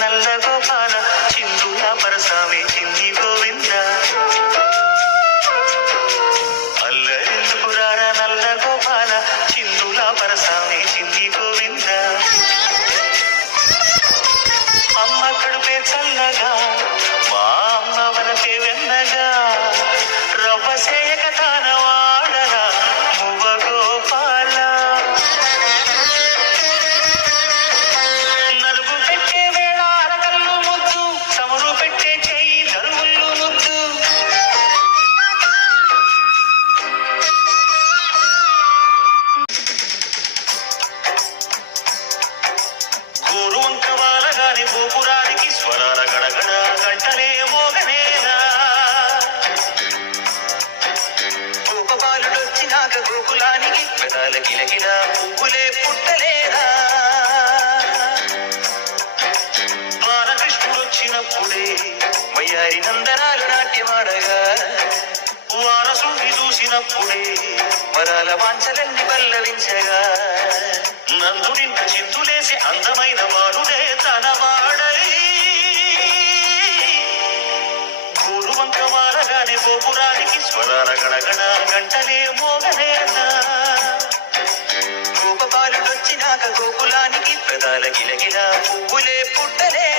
నల్ల గోపాల చిందుల పరసామి చిన్ని గోవింద అల్లరిందుకురార నల్ల గోపాల చిందుల పరసామి చిన్ని గోవింద అమ్మ కడుపే చల్లగా మా అమ్మ వరకే వెన్నగా రవ్వ సేయక తానవాడరా మువ్వ గోపాల నలుగు పెట్టే వేళ అరకల్లు ముద్దు చమురు పెట్టే చెయ్యి నలుగుళ్ళు ముద్దు గోరు వంక వాలగాని గోపురానికి స్వరాల గడగడ గంటలే మోగనేనా గోపబాలుడొచ్చినాక గోకులానికి పెదాల గిలగిల పువ్వులే పుట్టలేదా బాలకృష్ణుడొచ్చినప్పుడే వయ్యారి నందనాలు నాట్యమాడగా వారసుని చూసినప్పుడే వరాల వాంఛలన్నీ పల్లవించగా నందుడింట చిందులేసి అందమైన వాడుడే తన వాడై గోరు వంక వాలగానే గోపురానికి స్వరాల గడగడ గంటలే మోగనేనా గోపబాలుడొచ్చినాక గోకులానికి పెదాల గిలగిల పువ్వులే పుట్టలే